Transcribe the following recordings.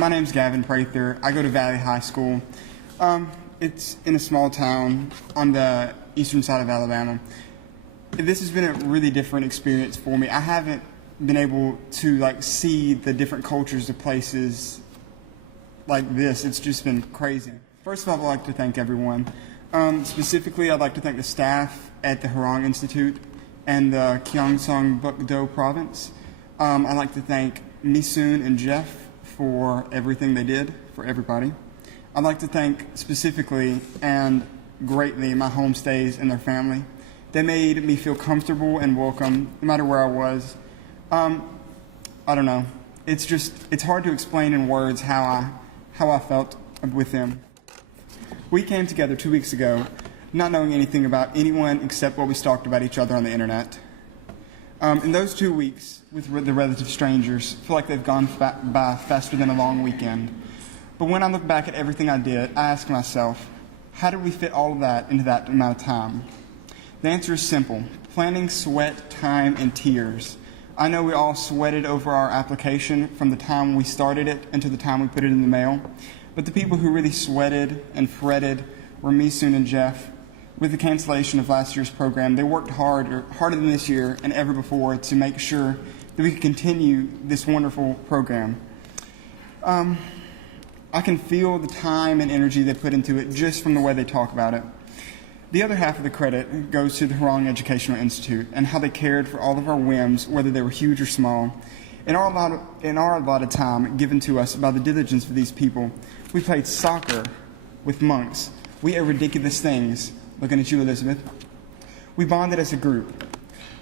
My name's Gavin. I go to Valley High School. It's in a small town on the eastern side of Alabama. This has been a really different experience for me. I haven't been able to see the different cultures of places like this. It's just been crazy. First of all, I'd like to thank everyone. Specifically, I'd like to thank the staff at the Hurong Institute and the Gyeongsang Buk-do province. I'd like to thank Misoon and Jeff for everything they did for everybody. I'd like to thank specifically and greatly my homestays and their family. They made me feel comfortable and welcome no matter where I was. I don't know. It's hard to explain in words how I felt with them. We came together 2 weeks ago, not knowing anything about anyone except what we stalked about each other on the internet. In those 2 weeks with the relative strangers, I feel like they've gone by faster than a long weekend. But when I look back at everything I did, I ask myself, how did we fit all of that into that amount of time? The answer is simple: planning, sweat, time, and tears. I know we all sweated over our application from the time we started it until the time we put it in the mail. But the people who really sweated and fretted were Misoon and Jeff. With the cancellation of last year's program, they worked harder than this year and ever before to make sure that we could continue this wonderful program. I can feel the time and energy they put into it just from the way they talk about it. The other half of the credit goes to the Hurong Educational Institute and how they cared for all of our whims, whether they were huge or small. In our allotted time given to us by the diligence of these people, we played soccer with monks. We ate ridiculous things. Looking at you, Elizabeth. We bonded as a group.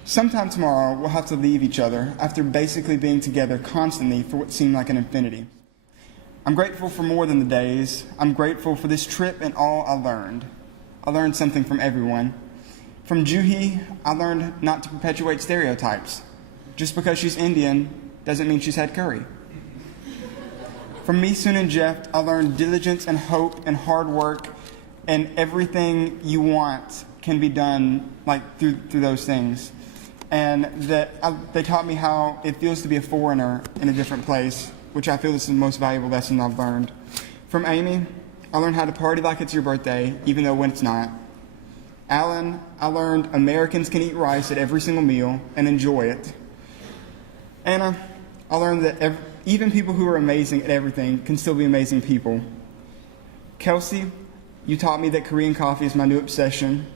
Sometime tomorrow, we'll have to leave each other after basically being together constantly for what seemed like an infinity. I'm grateful for more than the days. I'm grateful for this trip and all I learned. I learned something from everyone. From Juhi, I learned not to perpetuate stereotypes. Just because she's Indian doesn't mean she's had curry. From Misoon and Jeff, I learned diligence and hope and hard work, and everything you want can be done through those things. And they taught me how it feels to be a foreigner in a different place, which I feel is the most valuable lesson I've learned. From Amy, I learned how to party like it's your birthday, even though when it's not. Alan, I learned Americans can eat rice at every single meal and enjoy it. Anna, I learned that even people who are amazing at everything can still be amazing people. Kelsey, you taught me that Korean coffee is my new obsession.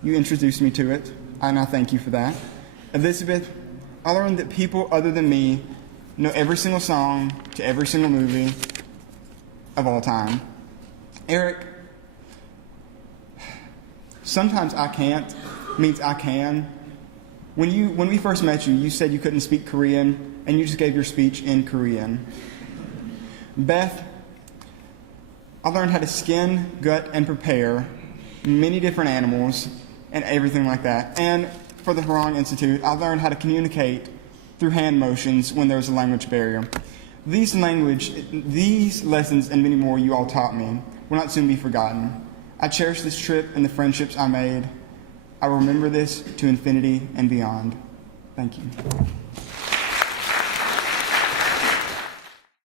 You introduced me to it, and I thank you for that. Elizabeth, I learned that people other than me know every single song to every single movie of all time. Eric, sometimes I can't means I can. When we first met you, you said you couldn't speak Korean, and you just gave your speech in Korean. Beth, I learned how to skin, gut, and prepare many different animals and everything like that. And for the Hurong Institute, I learned how to communicate through hand motions when there was a language barrier. These lessons and many more you all taught me will not soon be forgotten. I cherish this trip and the friendships I made. I will remember this to infinity and beyond. Thank you.